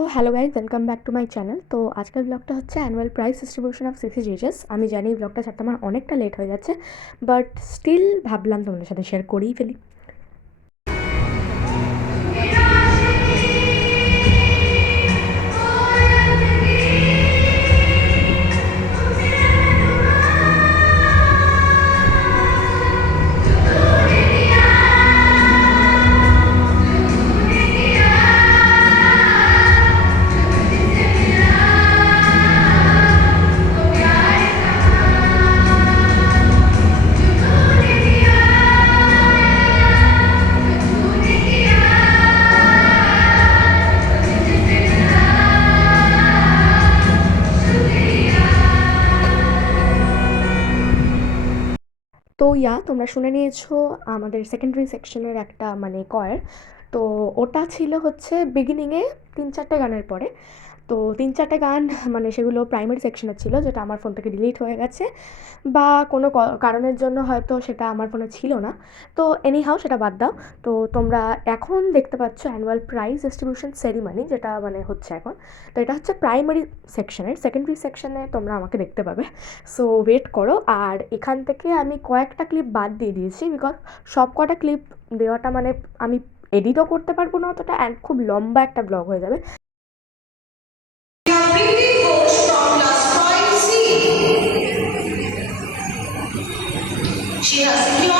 So hello guys, welcome back to my channel. তো আজকের ব্লগটা হচ্ছে অ্যানুয়াল প্রাইস ডিস্ট্রিবিউশন অফ সিসিজিএস। আমি জানি এই ব্লগটা ছাড়তে আমার অনেকটা লেট হয়ে যাচ্ছে, বাট স্টিল ভাবলাম তোমাদের সাথে শেয়ার করেই ফেলি। তো তোমরা শুনে নিয়েছো আমাদের সেকেন্ডারি সেকশনের একটা কয়ার। তো ওটা ছিল হচ্ছে বিগিনিংয়ে 3-4টে গানের পরে। তো 3-4টে গান সেগুলো প্রাইমারি সেকশনের ছিল, যেটা আমার ফোন থেকে ডিলিট হয়ে গেছে বা কোনো কারণের জন্য হয়তো সেটা আমার ফোনে ছিল না। তো এনিহাও সেটা বাদ দাও। তো তোমরা এখন দেখতে পাচ্ছ অ্যানুয়াল প্রাইজ ডিস্ট্রিবিউশন সেরিমনি, যেটা হচ্ছে এখন। তো এটা হচ্ছে প্রাইমারি সেকশনের। সেকেন্ডারি সেকশনে তোমরা আমাকে দেখতে পাবে। সো ওয়েট করো। আর এখান থেকে আমি কয়েকটা ক্লিপ বাদ দিয়ে দিয়েছি, বিকজ সব কটা ক্লিপ দেওয়াটা আমি এডিটও করতে পারবো না অতটা, অ্যান্ড খুব লম্বা একটা ব্লগ হয়ে যাবে। She has secured